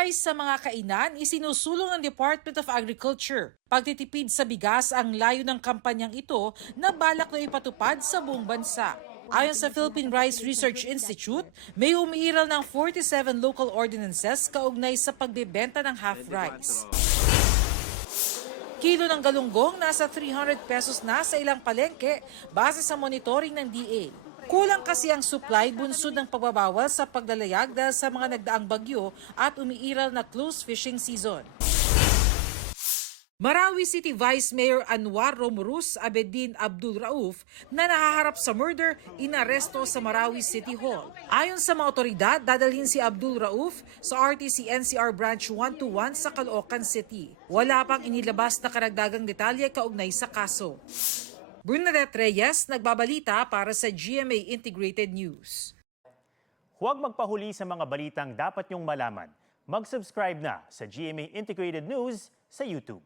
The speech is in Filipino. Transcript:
rice sa mga kainan isinusulong ng Department of Agriculture. Pagtitipid sa bigas ang layo ng kampanyang ito na balak na ipatupad sa buong bansa. Ayon sa Philippine Rice Research Institute, may umiiral ng 47 local ordinances kaugnay sa pagbebenta ng half rice. Kilo ng galunggong nasa 300 pesos na sa ilang palengke base sa monitoring ng DA. Kulang kasi ang supply bunsod ng pagbabawal sa paglalayag dahil sa mga nagdaang bagyo at umiiral na close fishing season. Marawi City Vice Mayor Anwar Romulus Abedin Abdul Rauf na nahaharap sa murder, inaresto sa Marawi City Hall. Ayon sa mga otoridad, dadalhin si Abdul Rauf sa RTC NCR Branch 121 sa Caloocan City. Wala pang inilabas na karagdagang detalye kaugnay sa kaso. Bernadette Reyes, nagbabalita para sa GMA Integrated News. Huwag magpahuli sa mga balitang dapat niyong malaman. Mag-subscribe na sa GMA Integrated News sa YouTube.